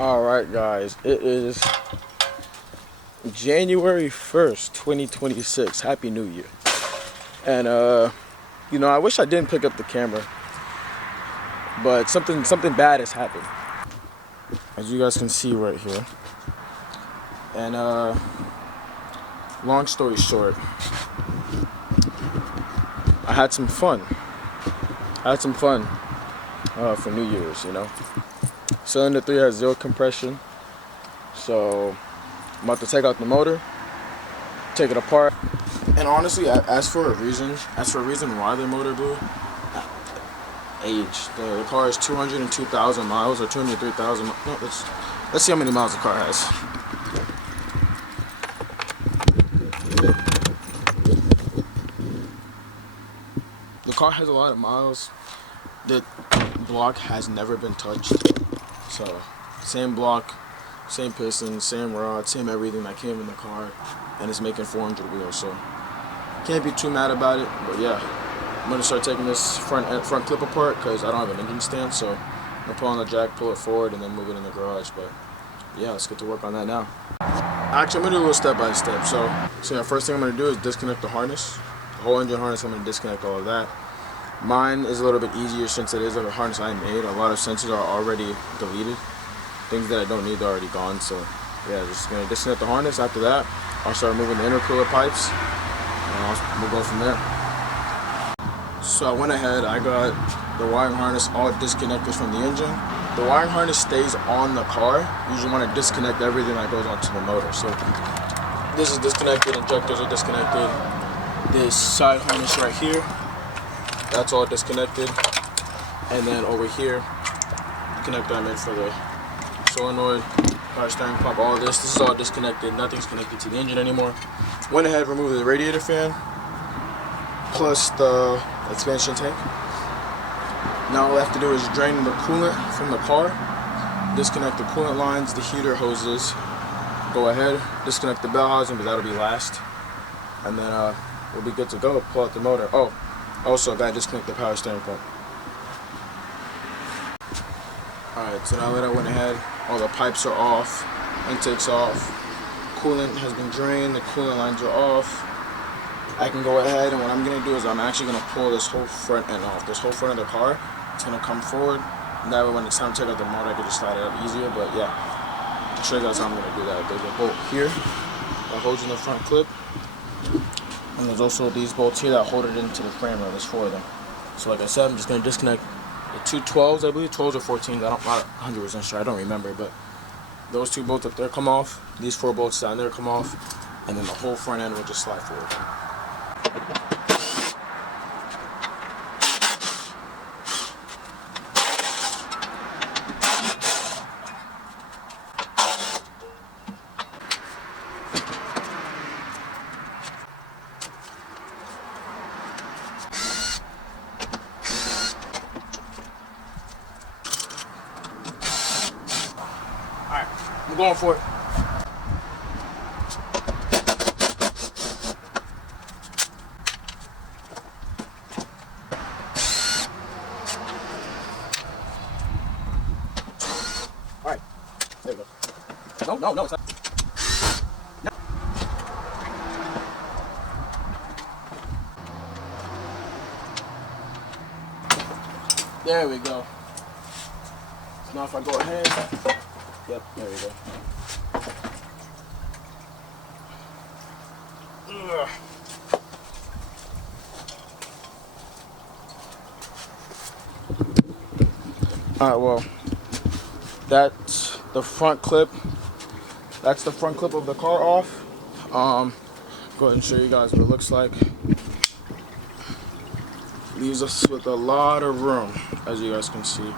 Alright guys, it is January 1st, 2026. Happy New Year. And I wish I didn't pick up the camera, but something bad has happened, as you guys can see right here. And long story short, I had some fun. For New Year's, Cylinder 3 has 0 compression, so I'm about to take out the motor, take it apart. And honestly, as for a reason why the motor blew, age. The car is 202,000 miles or 203,000. No, let's see how many miles the car has. The car has a lot of miles. The block has never been touched. So, same block, same piston, same rod, same everything that came in the car, and it's making 400 wheels. So, can't be too mad about it. But yeah, I'm gonna start taking this front clip apart because I don't have an engine stand. So, I'm gonna pull on the jack, pull it forward, and then move it in the garage. But yeah, let's get to work on that now. Actually, I'm gonna do a little step by step. So yeah, first thing I'm gonna do is disconnect the harness, the whole engine harness. I'm gonna disconnect all of that. Mine is a little bit easier since it is a harness I made. A lot of sensors are already deleted. Things that I don't need are already gone. So yeah, just gonna disconnect the harness. After that, I'll start moving the intercooler pipes, and we'll go from there. So I went ahead, I got the wiring harness all disconnected from the engine. The wiring harness stays on the car. You usually want to disconnect everything that goes onto the motor. So this is disconnected, injectors are disconnected. This side harness right here, that's all disconnected. And then over here, connector I made for the solenoid, power steering pump, all of this is all disconnected. Nothing's connected to the engine anymore. Went ahead, removed the radiator fan, plus the expansion tank. Now all I have to do is drain the coolant from the car, disconnect the coolant lines, the heater hoses, go ahead, disconnect the bell housing, but that'll be last. And then we'll be good to go, pull out the motor. Oh, also gotta disconnect the power steering pump. Alright, so now that I went ahead, all the pipes are off, intake's off, coolant has been drained, the coolant lines are off. I can go ahead, and what I'm going to do is I'm actually going to pull this whole front end off. This whole front of the car, it's going to come forward, and that way when it's time to take out the motor, I can just slide it up easier. But yeah, I'll show you guys how I'm going to do that. There's a bolt here that holds in the front clip, and there's also these bolts here that hold it into the frame. There's 4 of them. So like I said, I'm just going to disconnect the 2 12s, I believe 12s or 14s, I'm not 100% sure, I don't remember, but those 2 bolts up there come off, these 4 bolts down there come off, and then the whole front end will just slide forward. Alright, I'm going for it. Alright, there we go. No, it's not. No. There we go. So now if I go ahead, yep, there we go. Ugh. Alright, well, that's the front clip. That's the front clip of the car off. Go ahead and show you guys what it looks like. Leaves us with a lot of room, as you guys can see.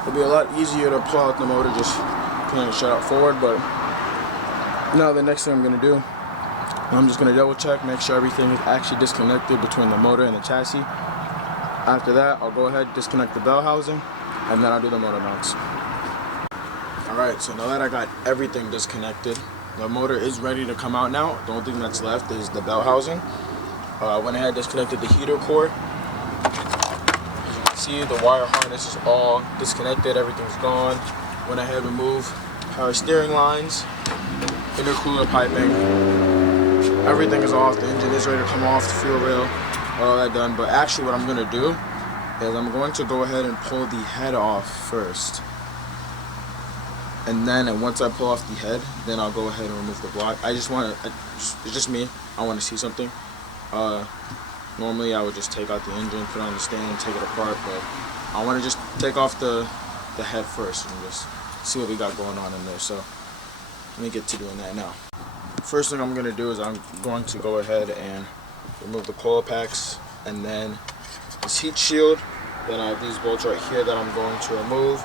It'll be a lot easier to pull out the motor just pulling the shut out forward, but now the next thing I'm going to do, I'm just going to double check, make sure everything is actually disconnected between the motor and the chassis. After that, I'll go ahead, disconnect the bell housing, and then I'll do the motor mounts. Alright, so now that I got everything disconnected, the motor is ready to come out now. The only thing that's left is the bell housing. I went ahead and disconnected the heater cord. As you can see, the wire harness is all disconnected, everything's gone. Went ahead and removed power steering lines, intercooler piping. Everything is off, the engine is ready to come off, the fuel rail, all that done. But actually what I'm gonna do is I'm going to go ahead and pull the head off first. And then once I pull off the head, then I'll go ahead and remove the block. It's just me, I wanna see something. Normally I would just take out the engine, put it on the stand, take it apart, but I want to just take off the head first and just see what we got going on in there. So let me get to doing that now. First thing I'm going to do is I'm going to go ahead and remove the coil packs, and then this heat shield. Then I have these bolts right here that I'm going to remove,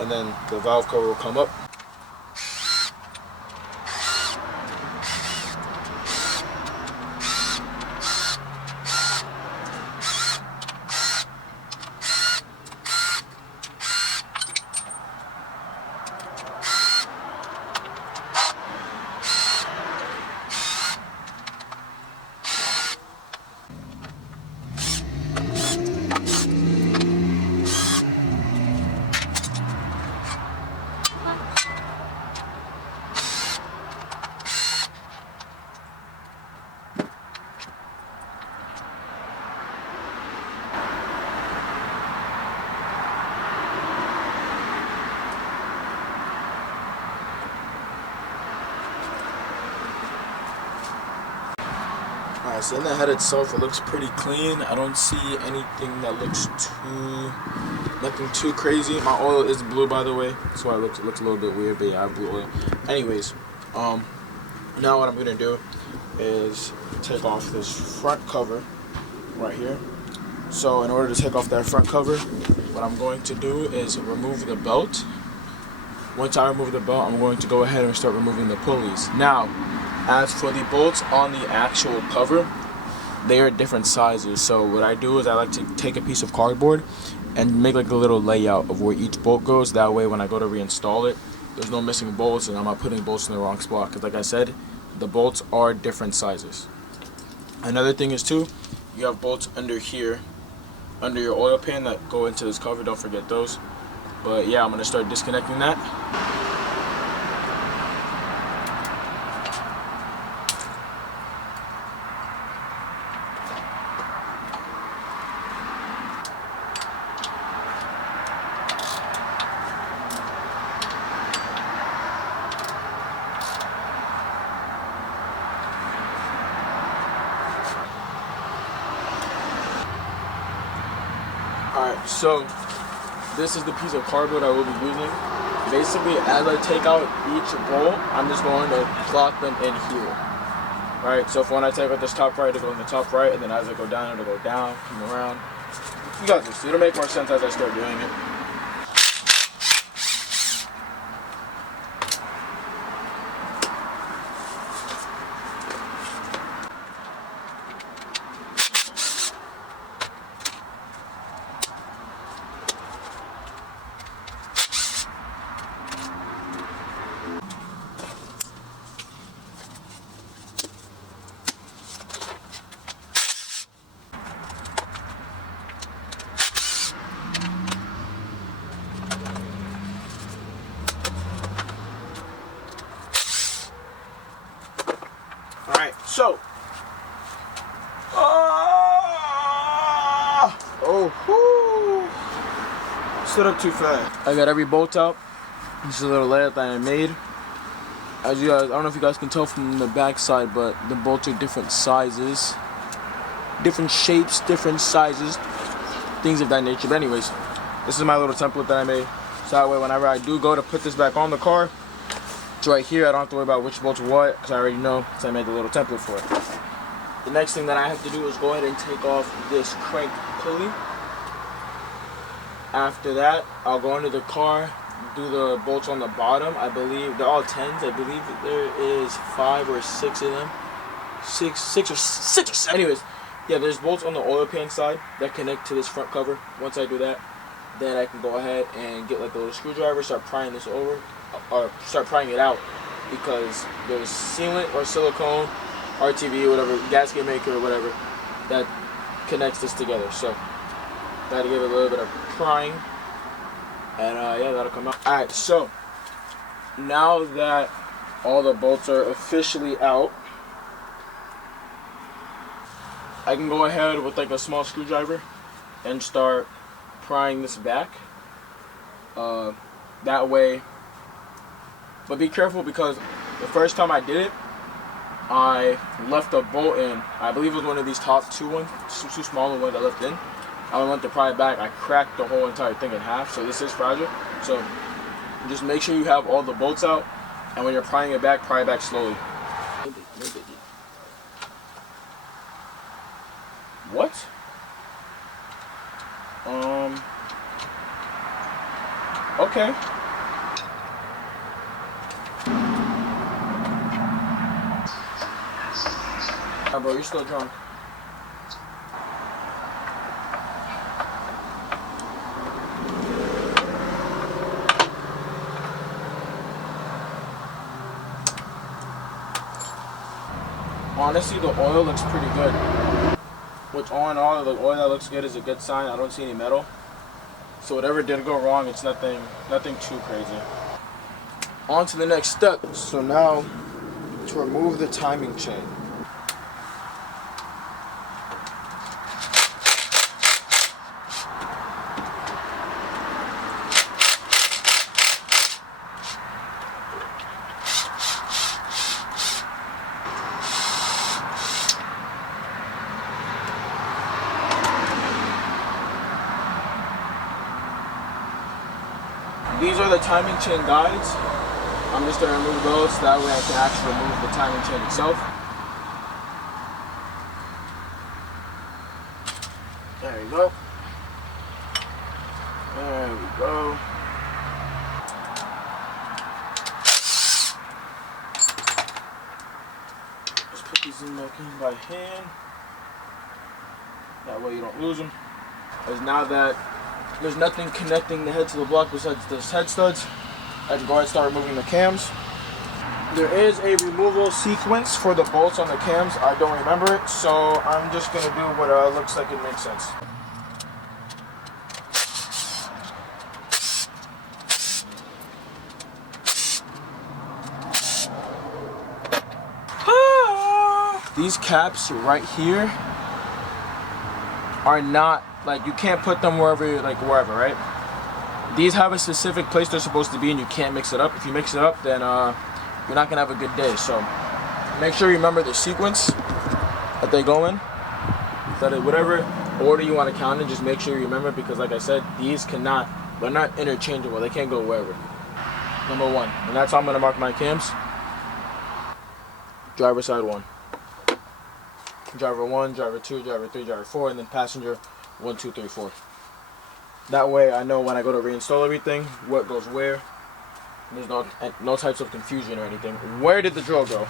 and then the valve cover will come up. Alright, so in the head itself, it looks pretty clean. I don't see anything that looks nothing too crazy. My oil is blue, by the way. That's why it looks a little bit weird, but yeah, I have blue oil. Anyways, now what I'm gonna do is take off this front cover right here. So in order to take off that front cover, what I'm going to do is remove the belt. Once I remove the belt, I'm going to go ahead and start removing the pulleys. Now, as for the bolts on the actual cover, they are different sizes. So what I do is I like to take a piece of cardboard and make like a little layout of where each bolt goes. That way when I go to reinstall it, there's no missing bolts and I'm not putting bolts in the wrong spot. Because like I said, the bolts are different sizes. Another thing is too, you have bolts under here, under your oil pan that go into this cover. Don't forget those. But yeah, I'm going to start disconnecting that. Alright, so this is the piece of cardboard I will be using. Basically, as I take out each bolt, I'm just going to slot them in here. Alright, so if when I take out this top right, it'll go in the top right, and then as I go down, it'll go down, come around. You got this. It'll make more sense as I start doing it. Alright, so stood up too fast. I got every bolt out. This is a little layout that I made. As you guys, I don't know if you guys can tell from the back side, but the bolts are different sizes, different shapes, different sizes, things of that nature. But anyways, this is my little template that I made. So that way whenever I do go to put this back on the car, it's right here. I don't have to worry about which bolt's what, because I already know, because I made a little template for it. The next thing that I have to do is go ahead and take off this crank pulley. After that, I'll go into the car, do the bolts on the bottom. I believe they're all 10s. I believe there is 5 or 6 of them. Six or seven. Anyways, yeah, there's bolts on the oil pan side that connect to this front cover. Once I do that, then I can go ahead and get like a little screwdriver, start prying this over, or start prying it out, because there's sealant or silicone, RTV, whatever, gasket maker or whatever, that connects this together. So Gotta give it a little bit of prying. And yeah, that'll come out. Alright, so now that all the bolts are officially out, I can go ahead with like a small screwdriver and start prying this back. That way, but be careful because the first time I did it, I left a bolt in. I believe it was one of these top two smaller ones I left in. I went to pry it back. I cracked the whole entire thing in half, so this is fragile. So just make sure you have all the bolts out, and when you're prying it back, pry it back slowly. What? Okay. Nah, bro, you're still drunk. Honestly, the oil looks pretty good. Which, all in all, the oil that looks good is a good sign. I don't see any metal. So whatever did go wrong, it's nothing too crazy. On to the next step. So now, to remove the timing chain. These are the timing chain guides. I'm just going to remove those so that way I can actually remove the timing chain itself. There you go. There we go. Just put these in back in by hand. That way you don't lose them. Because now that there's nothing connecting the head to the block besides those head studs, I can go ahead and start removing the cams. There is a removal sequence for the bolts on the cams. I don't remember it, so I'm just going to do what looks like it makes sense. These caps right here are not, like, you can't put them wherever, right? These have a specific place they're supposed to be, and you can't mix it up. If you mix it up, then you're not gonna have a good day. So make sure you remember the sequence that they go in. So that whatever order you want to count in, just make sure you remember, because like I said, they're not interchangeable. They can't go wherever. Number one, and that's how I'm gonna mark my cams. Driver side 1. Driver 1, driver 2, driver 3, driver 4, and then passenger 1, 2, 3, 4. That way I know when I go to reinstall everything, what goes where. There's no types of confusion or anything. Where did the drill go?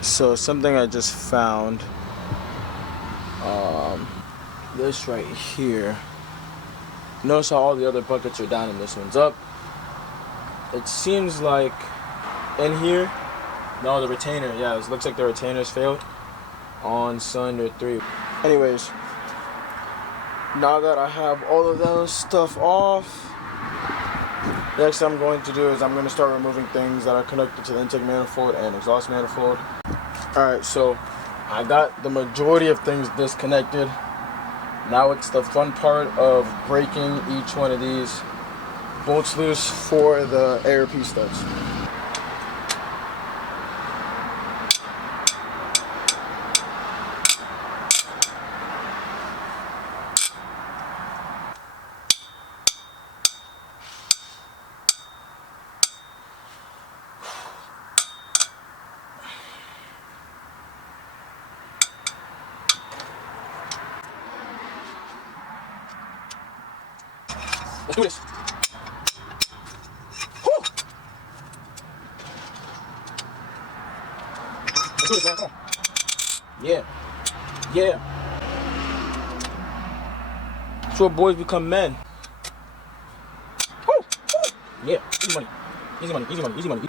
So something I just found, this right here. Notice how all the other buckets are down and this one's up. It seems like in here, no, the retainer, yeah, it looks like the retainer's failed on cylinder 3. Anyways, now that I have all of those stuff off, next I'm going to do is I'm going to start removing things that are connected to the intake manifold and exhaust manifold. Alright, so I got the majority of things disconnected. Now it's the fun part of breaking each one of these bolts loose for the ARP studs. Let's do this. Woo! Let's do this, man. Come on. Yeah. Yeah. That's where boys become men. Woo! Woo! Yeah. Easy money. Easy money. Easy money. Easy money.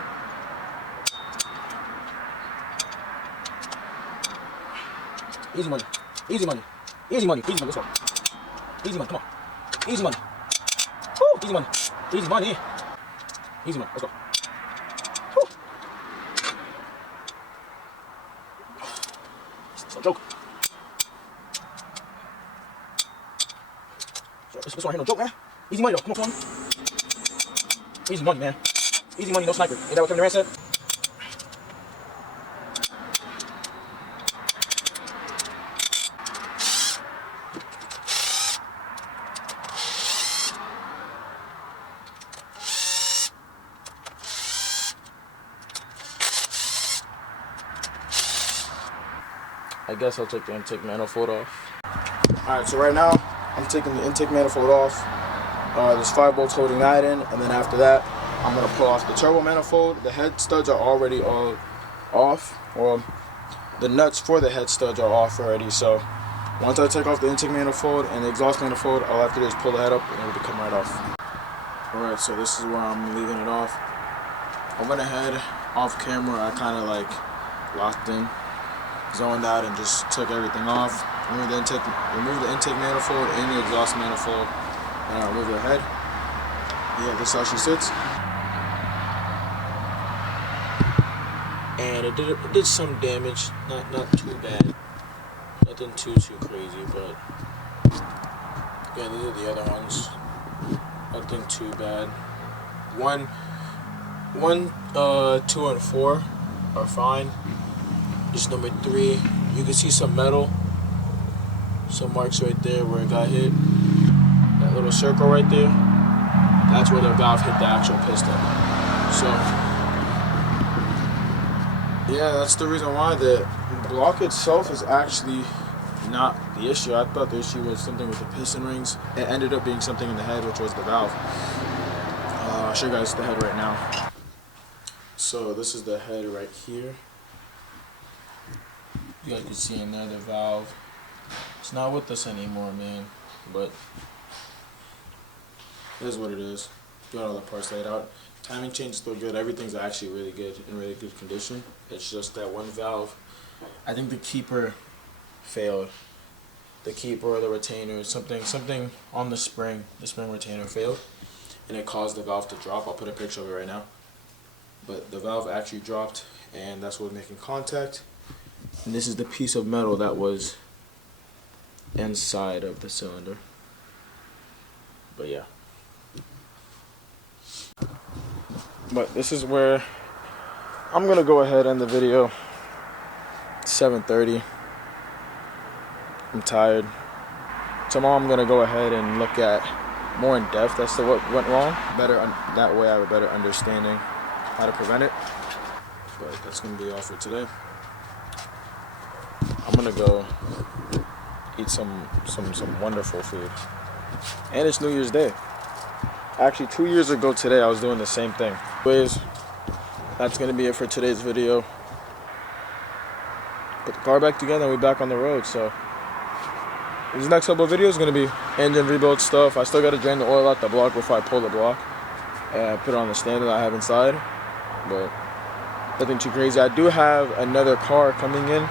Easy money. Easy money. Easy money. Easy money. Let's go. Easy money. Come on. Easy money. Woo! Easy money. Easy money. Easy money. Let's go. Woo! It's no joke. This one here no joke, man. Easy money though. Come on. Easy money, man. Easy money, no sniper. Ain't that what Kevin Durant said? I guess I'll take the intake manifold off. Alright, so right now, I'm taking the intake manifold off. There's 5 bolts holding that in, and then after that, I'm going to pull off the turbo manifold. The head studs are already all off, or the nuts for the head studs are off already, so once I take off the intake manifold and the exhaust manifold, all I have to do is pull the head up and it will come right off. Alright, so this is where I'm leaving it off. I went ahead, off camera, I kind of like locked in, zoned out, and just took everything off. Remove the intake manifold and the exhaust manifold, and I remove the head. Yeah, this is how she sits. And it did some damage, not too bad, nothing too crazy, but yeah, these are the other ones. Nothing too bad. 1, 2, and 4 are fine. Just number 3, you can see some metal, some marks right there where it got hit. That little circle right there, that's where the valve hit the actual piston. So yeah, that's the reason why. The block itself is actually not the issue. I thought the issue was something with the piston rings. It ended up being something in the head, which was the valve. I'll show you guys the head right now. So this is the head right here. You guys can see in there the valve. It's not with us anymore, man, but it is what it is. Got all the parts laid out. Timing chain is still good. Everything's actually really good, in really good condition. It's just that one valve. I think the keeper failed. The keeper or the retainer, something on the spring retainer failed, and it caused the valve to drop. I'll put a picture of it right now. But the valve actually dropped, and that's what was making contact. And this is the piece of metal that was inside of the cylinder. But yeah. But this is where I'm gonna go ahead and end the video. It's 7:30. I'm tired. Tomorrow I'm gonna go ahead and look at more in depth as to what went wrong. That way I have a better understanding how to prevent it. But that's gonna be all for today. I'm gonna go eat some wonderful food. And it's New Year's Day. Actually, 2 years ago today, I was doing the same thing. Anyways, that's gonna be it for today's video. Put the car back together and we're back on the road. So these next couple of videos are gonna be engine rebuild stuff. I still gotta drain the oil out the block before I pull the block and put it on the stand that I have inside. But nothing too crazy. I do have another car coming in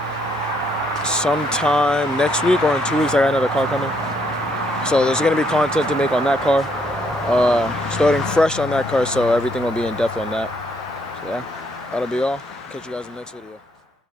sometime next week, or in 2 weeks I got another car coming. So there's gonna be content to make on that car. Starting fresh on that car, so everything will be in depth on that. So yeah, that'll be all. Catch you guys in the next video.